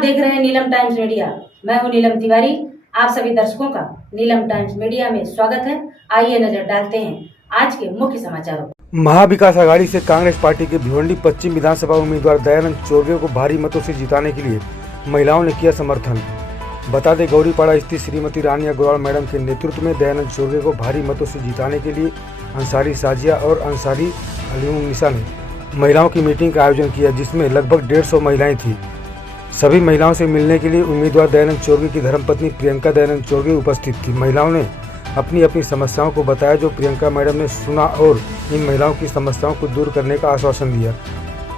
आप देख रहे हैं नीलम टाइम्स मीडिया। मैं हूं नीलम तिवारी। आप सभी दर्शकों का नीलम टाइम्स मीडिया में स्वागत है। आइए नजर डालते हैं आज के मुख्य समाचारों पर। महाविकास आघाड़ी से कांग्रेस पार्टी के भिवंडी पश्चिम विधानसभा उम्मीदवार दयानंद चोरगे को भारी मतों से जिताने के लिए महिलाओं ने किया समर्थन। बता दें, गौरीपाड़ा स्थित श्रीमती रानी अग्रवाल मैडम के नेतृत्व में दयानंद चोरगे को भारी मतों से जिताने के लिए अंसारी साजिया और अंसारी अलीमुन्निसा ने महिलाओं की मीटिंग का आयोजन किया, जिसमें लगभग 150 महिलाएं थीं। सभी महिलाओं से मिलने के लिए उम्मीदवार दयानंद चोरगे की धर्मपत्नी प्रियंका दयानंद चोरगे उपस्थित थी। महिलाओं ने अपनी अपनी समस्याओं को बताया, जो प्रियंका मैडम ने सुना और इन महिलाओं की समस्याओं को दूर करने का आश्वासन दिया।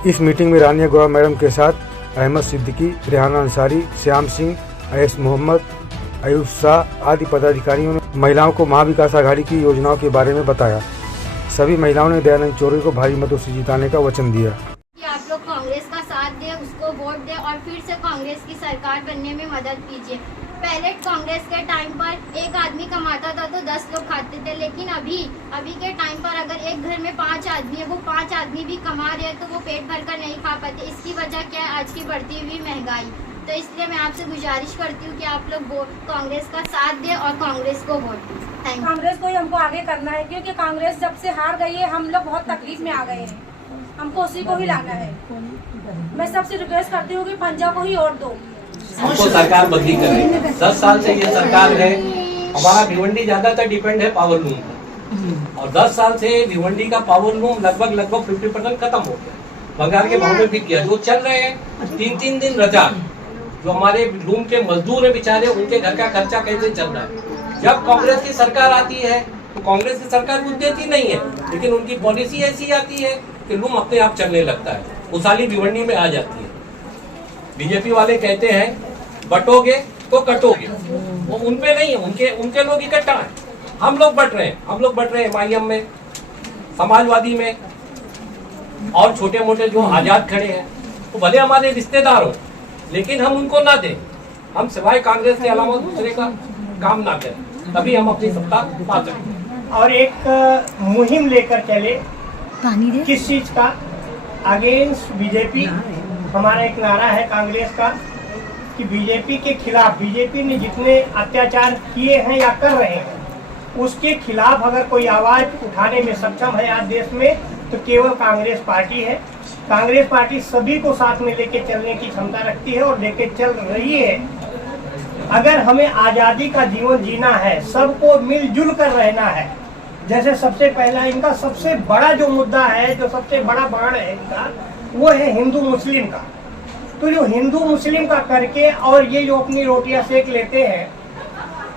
इस मीटिंग में रानी अग्रवाल मैडम के साथ अहमद सिद्दीकी, रेहाना अंसारी, श्याम सिंह, अयस मोहम्मद, अयूब शाह आदि पदाधिकारियों ने महिलाओं को महाविकास आघाड़ी की योजनाओं के बारे में बताया। सभी महिलाओं ने दयानंद चोरगे को भारी मतों से जिताने का वचन दिया। आप लोग कांग्रेस का साथ दें, उसको वोट दें और फिर से कांग्रेस की सरकार बनने में मदद कीजिए। पहले कांग्रेस के टाइम पर एक आदमी कमाता था तो 10 लोग खाते थे, लेकिन अभी के टाइम पर अगर एक घर में 5 आदमी है, वो 5 आदमी भी कमा रहे हैं तो वो पेट भर कर नहीं खा पाते। इसकी वजह क्या है? आज की बढ़ती हुई महंगाई। तो इसलिए मैं आपसे गुजारिश करती हूँ कि आप लोग कांग्रेस का साथ दें और कांग्रेस को वोट दें। कांग्रेस को ही हमको आगे करना है, क्योंकि कांग्रेस जब से हार गई है हम लोग बहुत तकलीफ में आ गए हैं। हमको उसी को ही लाना है। मैं सबसे रिक्वेस्ट करती हूँ कि पंजाब को ही वोट दो। हमको सरकार बदली करे। 10 साल से ये सरकार है। हमारा भिवंडी ज्यादातर डिपेंड है पावर लूम पर, और 10 साल से भिवंडी का पावर लूम लगभग 50% खत्म हो गया। बंगाल के भाव में भी किया। जो चल रहे हैं 3-3 दिन रजा, जो हमारे लूम के मजदूर है बेचारे, उनके घर का खर्चा कैसे चल रहा है। जब कांग्रेस की सरकार आती है तो कांग्रेस की सरकार कुछ देती नहीं है, लेकिन उनकी पॉलिसी ऐसी आती है कि लूम अपने आप चलने लगता है। खुशहाली भिवंडी में आ जाती है। बीजेपी वाले कहते हैं बटोगे तो कटोगे, वो उनपे नहीं है, उनके लोग इकट्ठा है। हम लोग बट रहे हैं एमआईएम में, समाजवादी में, और छोटे मोटे जो आजाद खड़े हैं, तो भले हमारे रिश्तेदार हो, लेकिन हम उनको ना दें। हम सिवाय कांग्रेस के अलावा दूसरे का काम ना करें, तभी हम अपनी सत्ता पा सकते। और एक मुहिम लेकर चले, किस चीज का? Against BJP. हमारा एक नारा है कांग्रेस का कि बीजेपी के खिलाफ, बीजेपी ने जितने अत्याचार किए हैं या कर रहे हैं, उसके खिलाफ अगर कोई आवाज उठाने में सक्षम है आज देश में, तो केवल कांग्रेस पार्टी है। कांग्रेस पार्टी सभी को साथ में लेके चलने की क्षमता रखती है और लेके चल रही है। अगर हमें आजादी का जीवन जीना है, सबको मिलजुल कर रहना है। जैसे सबसे पहला इनका सबसे बड़ा जो मुद्दा है, जो सबसे बड़ा बाण है इनका, वो है हिंदू मुस्लिम का। तो जो हिंदू मुस्लिम का करके और ये जो अपनी रोटियां सेक लेते हैं,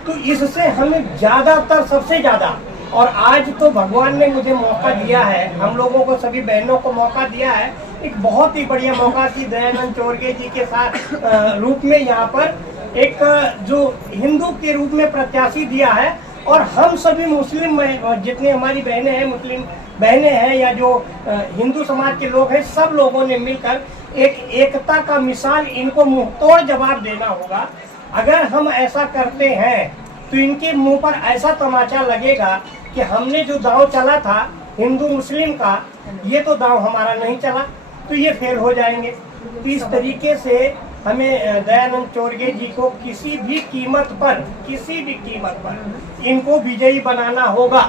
तो इससे हमें ज्यादातर, सबसे ज्यादा, और आज तो भगवान ने मुझे मौका दिया है, हम लोगों को, सभी बहनों को मौका दिया है, एक बहुत ही बढ़िया मौका कि दयानंद चोरगे जी के साथ रूप में यहाँ पर एक जो हिंदू के रूप में प्रत्याशी दिया है। और हम सभी मुस्लिम जितने हमारी बहनें हैं, मुस्लिम बहनें हैं या जो हिंदू समाज के लोग हैं, सब लोगों ने मिलकर एक एकता का मिसाल इनको मुंहतोड़ जवाब देना होगा। अगर हम ऐसा करते हैं तो इनके मुंह पर ऐसा तमाचा लगेगा कि हमने जो दांव चला था हिंदू मुस्लिम का, ये तो दांव हमारा नहीं चला, तो ये फेल हो जाएंगे। तो इस तरीके से हमें दयानंद चोरगे जी को किसी भी कीमत पर इनको विजयी बनाना होगा।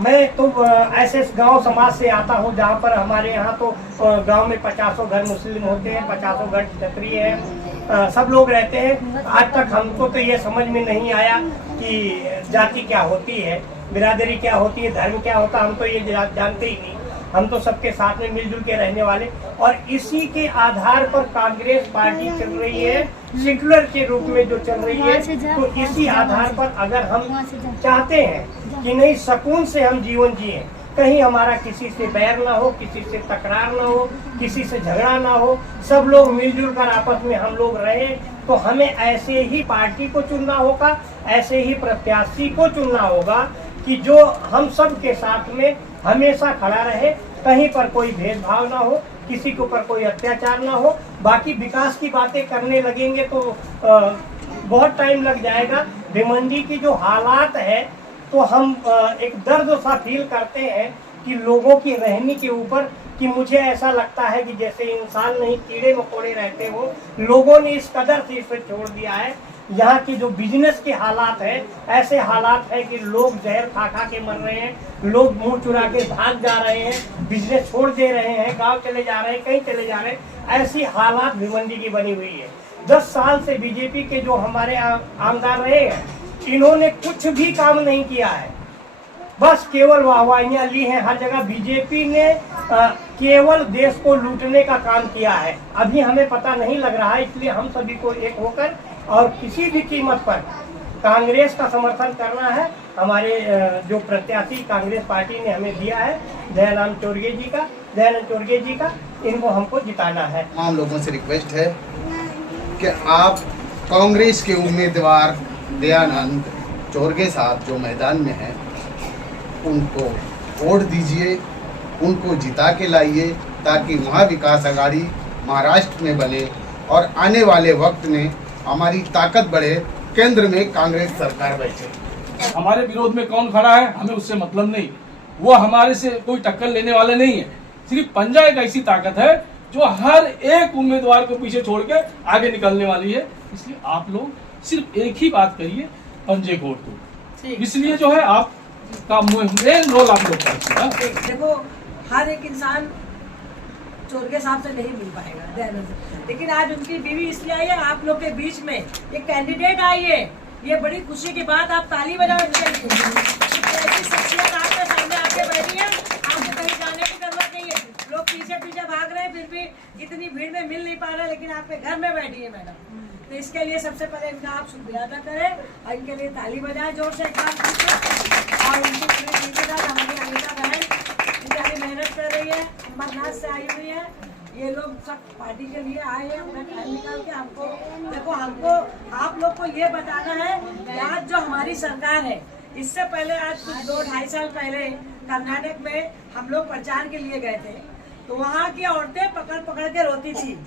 मैं तो ऐसे गांव समाज से आता हूं जहां पर हमारे यहाँ तो गांव में 50 घर मुस्लिम होते हैं, 50 घर क्षत्रिय हैं, सब लोग रहते हैं। आज तक हमको तो ये समझ में नहीं आया कि जाति क्या होती है, बिरादरी क्या होती है, धर्म क्या होता है। हम तो ये जानते ही नहीं। हम तो सबके साथ में मिलजुल के रहने वाले, और इसी के आधार पर कांग्रेस पार्टी चल रही है, सेक्युलर के रूप में जो चल रही है। तो इसी आधार पर अगर हम चाहते हैं कि नहीं, सुकून से हम जीवन जिए, कहीं हमारा किसी से बैर ना हो, किसी से तकरार ना हो, किसी से झगड़ा ना हो, सब लोग मिलजुल कर आपस में हम लोग रहे, तो हमें ऐसे ही पार्टी को चुनना होगा, ऐसे ही प्रत्याशी को चुनना होगा कि जो हम सब के साथ में हमेशा खड़ा रहे, कहीं पर कोई भेदभाव ना हो, किसी के ऊपर कोई अत्याचार ना हो। बाकी विकास की बातें करने लगेंगे तो बहुत टाइम लग जाएगा। भिवंडी की जो हालात है, तो हम एक दर्द सा फील करते हैं कि लोगों की रहने के ऊपर कि मुझे ऐसा लगता है कि जैसे इंसान नहीं कीड़े मकोड़े रहते हो, लोगों ने इस कदर से इसे छोड़ दिया है। यहाँ की जो बिजनेस के हालात है, ऐसे हालात है कि लोग जहर खा खा के मर रहे हैं, लोग मुंह चुरा के भाग जा रहे हैं, बिजनेस छोड़ दे रहे हैं, गांव चले जा रहे हैं, कहीं चले जा रहे हैं। ऐसी हालात भिवंडी की बनी हुई है। 10 साल से बीजेपी के जो हमारे आमदार रहे हैं, इन्होंने कुछ भी काम नहीं किया है, बस केवल वाहवाहियां ली हैं हर जगह। बीजेपी ने केवल देश को लूटने का काम किया है। अभी हमें पता नहीं लग रहा है, इसलिए हम सभी को एक होकर और किसी भी कीमत पर कांग्रेस का समर्थन करना है। हमारे जो प्रत्याशी कांग्रेस पार्टी ने हमें दिया है, दयानंद चोरगे जी का, इनको हमको जिताना है। तमाम लोगों से रिक्वेस्ट है कि आप कांग्रेस के उम्मीदवार दयानंद चोरगे साहब जो मैदान में हैं, उनको वोट दीजिए, उनको जिता के लाइए, ताकि वहाँ विकास आघाड़ी महाराष्ट्र में बने और आने वाले वक्त में हमारी ताकत बढ़े, केंद्र में कांग्रेस सरकार बैठे। हमारे विरोध में कौन खड़ा है हमें उससे मतलब नहीं, वो हमारे से कोई टक्कर लेने वाले नहीं है। सिर्फ पंजा एक ऐसी ताकत है जो हर एक उम्मीदवार को पीछे छोड़ के आगे निकलने वाली है। इसलिए आप लोग सिर्फ एक ही बात करिए, पंजे घोट दो। इसलिए जो है आपका मेन रोल आप लोग करते हैं। देखो, हर एक इंसान चोरगे साहब से नहीं मिल पाएगा दयानंद से, लेकिन आज उनकी बीवी इसलिए आई है आप लोग के बीच में, ये कैंडिडेट आई है, ये बड़ी खुशी की बात। आप ताली बजाओ इनके लिए। ऐसी शख्सियत आपके सामने आके बैठी है, आपको कहीं जाने की जरूरत नहीं है। लोग पीछे पीछे भाग रहे हैं, फिर भी इतनी भीड़ में मिल नहीं पा रहे, लेकिन आपके घर में बैठी है मैडम। तो इसके लिए सबसे पहले इनका आप शुक्रिया अदा करें और इनके लिए ताली बजाएं जोर से एक बार। और इनकी पूरी टीम के साथ हमारी अनिता बहन बेचारी मेहनत कर रही है, अमरनाथ से आई हुई है। ये लोग सब पार्टी के लिए आए हैं, अपना टाइम निकाल के। हमको देखो, हमको आप लोग को ये बताना है कि आज जो हमारी सरकार है, इससे पहले आज कुछ 2-2.5 साल पहले कर्नाटक में हम लोग प्रचार के लिए गए थे, तो वहाँ की औरतें पकड़ पकड़ के रोती थी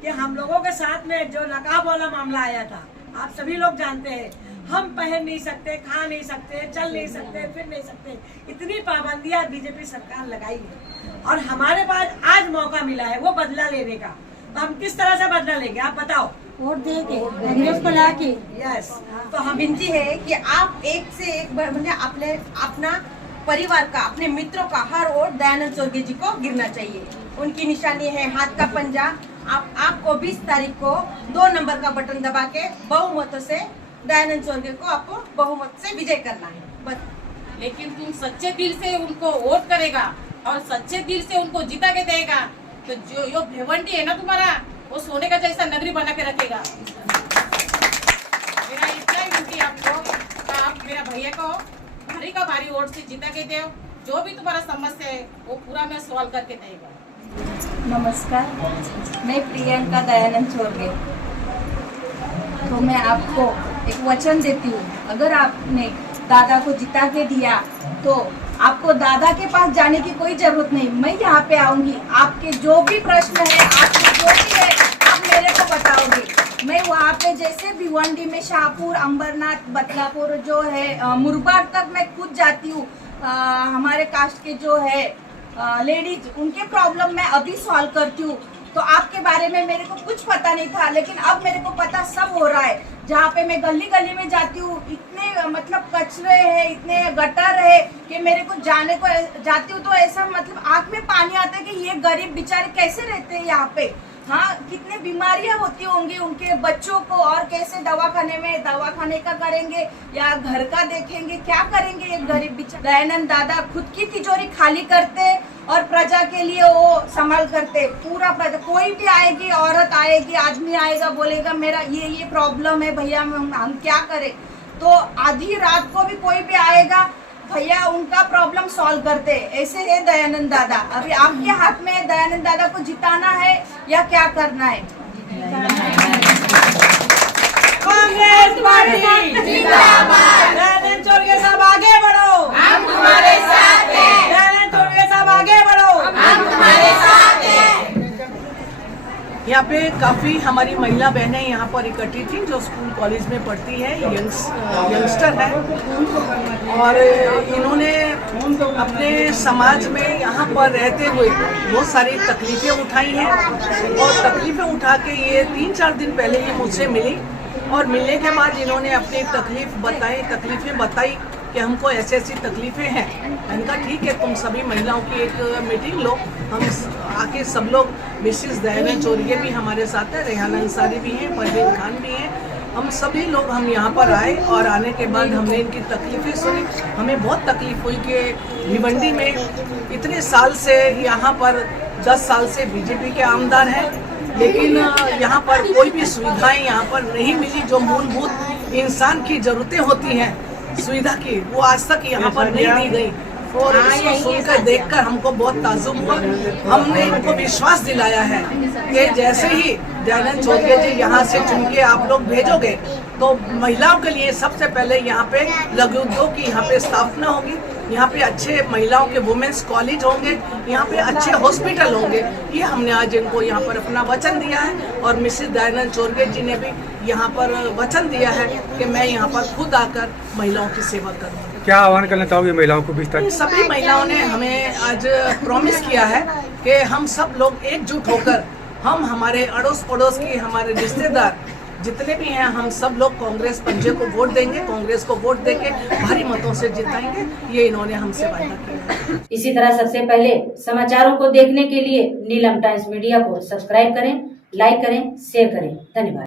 कि हम लोगों के साथ में जो नकाब वाला मामला आया था, आप सभी लोग जानते हैं, हम पहन नहीं सकते, खा नहीं सकते, चल नहीं सकते, फिर नहीं सकते, इतनी पाबंदियां बीजेपी सरकार लगाई है। और हमारे पास आज मौका मिला है वो बदला लेने का, तो हम किस तरह से बदला लेंगे आप बताओ? वोट दे के, कांग्रेस को ला के। यस, तो हम विनती है कि आप एक से एक म्हणजे अपना परिवार का, अपने मित्रों का हर वोट दयानंद चोरगे जी को गिरना चाहिए। उनकी निशानी है हाथ का पंजा। आपको 20 तारीख को 2 नंबर का बटन दबा के बहुमत से दयानंद चोरगे को आपको बहुमत से विजय करना है बस। लेकिन तुम सच्चे दिल से उनको वोट करेगा और सच्चे दिल से उनको जिता के देगा, तो जो भिवंडी है ना तुम्हारा, वो सोने का जैसा नगरी बना के रखेगा। मेरा इतना ही विनती आपको, आप मेरा भैया को भारी का भारी वोट से जिता के दो। जो भी तुम्हारा समस्या है वो पूरा मैं सॉल्व करके देगा। नमस्कार, मैं प्रियंका दयानंद चोरगे। तो मैं आपको एक वचन देती हूँ, अगर आपने दादा को जिता के दिया तो आपको दादा के पास जाने की कोई जरूरत नहीं। मैं यहाँ पे आऊंगी, आपके जो भी प्रश्न है, आपके जो भी है, आप मेरे को बताओगे। मैं वहाँ पे जैसे भिवंडी में शाहपुर, अंबरनाथ, बदलापुर जो है, मुरबाड तक मैं खुद जाती हूँ। हमारे कास्ट के जो है लेडीज, उनके प्रॉब्लम मैं अभी सॉल्व करती हूँ। तो आपके बारे में मेरे को कुछ पता नहीं था, लेकिन अब मेरे को पता सब हो रहा है। जहाँ पे मैं गली गली में जाती हूँ, इतने मतलब कचरे हैं, इतने गटर है कि मेरे को जाने को जाती हूँ तो ऐसा मतलब आँख में पानी आता है कि ये गरीब बेचारे कैसे रहते हैं यहाँ पे। हाँ, कितने बीमारियां होती होंगी उनके बच्चों को, और कैसे दवाखाने का करेंगे या घर का देखेंगे, क्या करेंगे ये गरीब बेचारे। दयानंद दादा खुद की तिजोरी खाली करते और प्रजा के लिए वो संभाल करते। पूरा प्रजा, कोई भी आएगी, औरत आएगी, आदमी आएगा, बोलेगा मेरा ये प्रॉब्लम है भैया, हम क्या करें। तो आधी रात को भी कोई भी आएगा, भैया उनका प्रॉब्लम सॉल्व करते। ऐसे है दयानंद दादा। अभी आपके हाथ में है, दयानंद दादा को जिताना है या क्या करना है? कांग्रेस पार्टी जिंदाबाद। दयानंद चोरगे साहब आगे बढ़ो, हम तुम्हारे साथ हैं। दयानंद चोरगे साहब आगे बढ़ो, हम तुम्हारे साथ हैं। यहाँ पे काफ़ी हमारी महिला बहनें यहाँ पर इकट्ठी थी जो स्कूल कॉलेज में पढ़ती है, यंगस्टर है, और इन्होंने अपने समाज में यहाँ पर रहते हुए बहुत सारी तकलीफें उठाई हैं और तकलीफें उठा के ये 3-4 दिन पहले ये मुझसे मिली और मिलने के बाद इन्होंने अपनी तकलीफें बताई कि हमको ऐसी ऐसी तकलीफें हैं। मैंने कहा ठीक है, तुम सभी महिलाओं की एक मीटिंग लो, हम आके सब लोग, मिसेस दयानंद चौरगे भी हमारे साथ है, रेहाना अंसारी भी हैं, परवीन खान भी हैं, हम सभी लोग हम यहाँ पर आए और आने के बाद हमने इनकी तकलीफें सुनी। हमें बहुत तकलीफ हुई कि भिवंडी में इतने साल से यहाँ पर 10 साल से बीजेपी के आमदार हैं, लेकिन यहाँ पर कोई भी सुविधाएं यहाँ पर नहीं मिली जो मूलभूत इंसान की जरूरतें होती हैं सुविधा की, वो आज तक यहाँ पर नहीं दी गई। और इसको सुनकर देखकर हमको बहुत ताज्जुब हुआ। हमने इनको विश्वास दिलाया है कि जैसे ही दयानंद चौरगे जी यहाँ से चुन के आप लोग भेजोगे तो महिलाओं के लिए सबसे पहले यहाँ पे लघु उद्योग की यहाँ पे स्थापना होगी, यहाँ पे अच्छे महिलाओं के वुमेन्स कॉलेज होंगे, यहाँ पे अच्छे हॉस्पिटल होंगे। ये हमने आज इनको यहाँ पर अपना वचन दिया है और मिसेस दयानंद चौरगे जी ने भी यहाँ पर वचन दिया है कि मैं यहाँ पर खुद आकर महिलाओं की सेवा करूँगी। क्या आह्वान करना चाहोगे महिलाओं को विस्तार? सभी महिलाओं ने हमें आज प्रॉमिस किया है कि हम सब लोग एकजुट होकर, हम हमारे अड़ोस पड़ोस की, हमारे रिश्तेदार जितने भी हैं, हम सब लोग कांग्रेस पंजे को वोट देंगे, कांग्रेस को वोट देके भारी मतों से जिताएंगे। ये इन्होंने हमसे वादा किया। इसी तरह सबसे पहले समाचारों को देखने के लिए नीलम टाइम्स मीडिया को सब्सक्राइब करें, लाइक करें, शेयर करें। धन्यवाद।